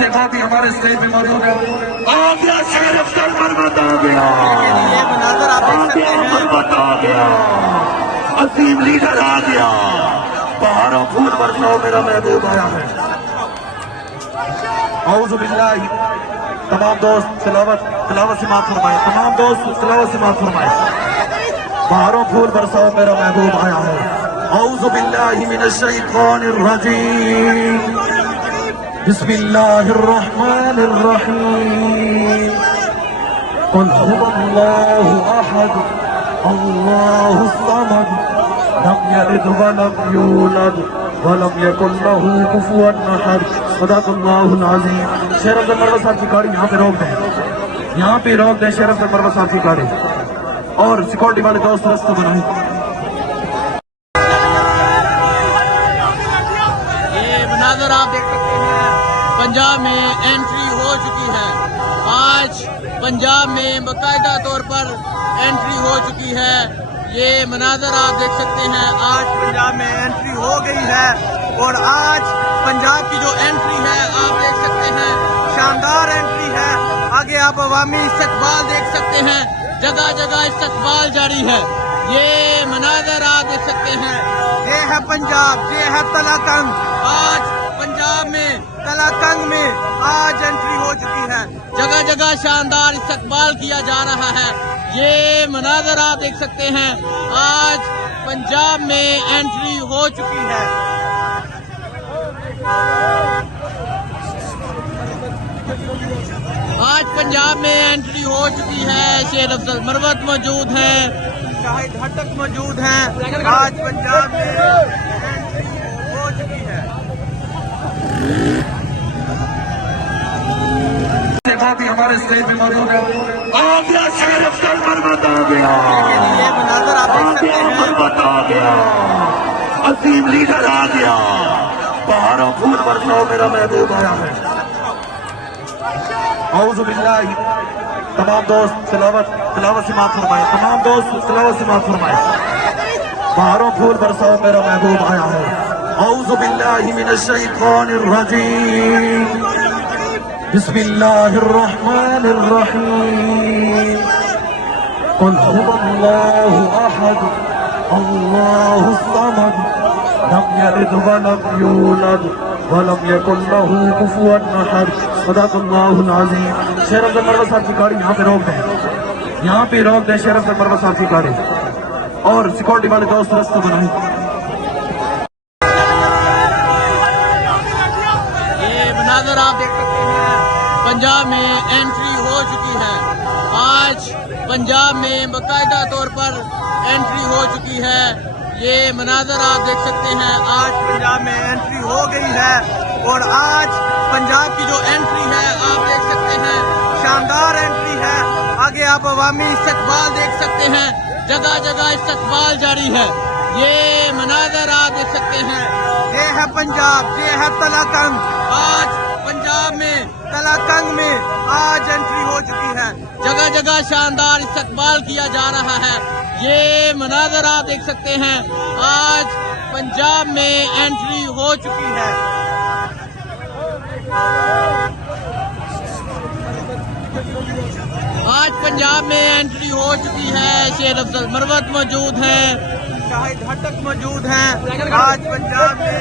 بھی ہمارے اسٹیج پہ موجود ہے. آ گیا شیر افضل مرمت آ گیا, مرمت آ گیا, عظیم لیڈر آ گیا, پہاڑوں پھول برساؤ میرا محبوب آیا ہے. اعوذ باللہ. تمام دوست تلاوت سماعت فرمائے, تمام دوست تلاوت سماعت فرمائے. پہاڑوں پھول برساؤ میرا محبوب آیا ہے. اعوذ باللہ من الشیطان الرجیم, بسم اللہ الرحمن الرحیم. قل هو اللہ احد اللہ الصمد لم یلد ولم یولد ولم یکن له کفوا احد. صدق اللہ العظیم. شیر افضل مرمت صاحب کی گاڑی یہاں پہ روک دیں, یہاں پہ روک دیں. شیر افضل مرمت صاحب کی گاڑی اور سیکورٹی والے دوست رستہ بنائیں. یہ مناظر آپ دیکھ سکتے ہیں, پنجاب میں انٹری ہو چکی ہے. آج پنجاب میں باقاعدہ طور پر انٹری ہو چکی ہے. یہ مناظر آپ دیکھ سکتے ہیں, آج پنجاب میں انٹری ہو گئی ہے. اور آج پنجاب کی جو انٹری ہے آپ دیکھ سکتے ہیں, شاندار انٹری ہے. آگے آپ عوامی استقبال دیکھ سکتے ہیں, جگہ جگہ استقبال جاری ہے. یہ مناظر آپ دیکھ سکتے ہیں, یہ ہے پنجاب, یہ ہے تلاکنگ. آج پنجاب میں تلاکنگ میں آج انٹری ہو چکی ہے. جگہ جگہ شاندار استقبال کیا جا رہا ہے. یہ مناظر آپ دیکھ سکتے ہیں, آج پنجاب میں انٹری ہو چکی ہے. آج پنجاب میں انٹری ہو چکی ہے. شیر افضل مرمت موجود ہیں, شاہد ہٹک موجود ہیں. آج پنجاب میں انٹری ہو چکی ہے. بھی ہمارے اسٹیج پہ موجود ہے. آ گیا شیر افضل مرمت آ گیا, یہ مناظر آپ دیکھ سکتے ہیں, مرمت آ گیا, عظیم لیڈر آ گیا, پہاڑوں پھول برساؤ میرا محبوب آیا ہے. اعوذ باللہ. تمام دوست تلاوت سماعت فرمائے, تمام دوست تلاوت سماعت فرمائے. پہاڑوں پھول برساؤ میرا محبوب آیا ہے. اعوذ باللہ من الشیطان الرجیم, بسم اللہ الرحمن الرحیم. قل هو اللہ احد اللہ الصمد لم یلد ولم یولد ولم یکن له کفوا احد. صدق اللہ العظیم. شیر افضل مرمت صاحب کی گاڑی یہاں پہ روک دیں, یہاں پہ روک دیں. شیر افضل مرمت صاحب کی گاڑی اور سیکورٹی والے دوست رستہ بنائیں. یہ مناظر آپ دیکھ سکتے ہیں, پنجاب میں انٹری ہو چکی ہے. آج پنجاب میں باقاعدہ طور پر انٹری ہو چکی ہے. یہ مناظر آپ دیکھ سکتے ہیں, آج پنجاب میں انٹری ہو گئی ہے. اور آج پنجاب کی جو انٹری ہے آپ دیکھ سکتے ہیں, شاندار انٹری ہے. آگے آپ عوامی استقبال دیکھ سکتے ہیں, جگہ جگہ استقبال جاری ہے. یہ مناظر آپ دیکھ سکتے ہیں, یہ ہے پنجاب, یہ ہے تلاکنگ. آج پنجاب میں تلاکنگ میں آج انٹری ہو چکی ہے. جگہ جگہ شاندار استقبال کیا جا رہا ہے. یہ مناظر آپ دیکھ سکتے ہیں, آج پنجاب میں انٹری ہو چکی ہے. آج پنجاب میں انٹری ہو چکی ہے. شیر افضل مرمت موجود ہیں, شاہد ہٹک موجود ہیں. آج پنجاب میں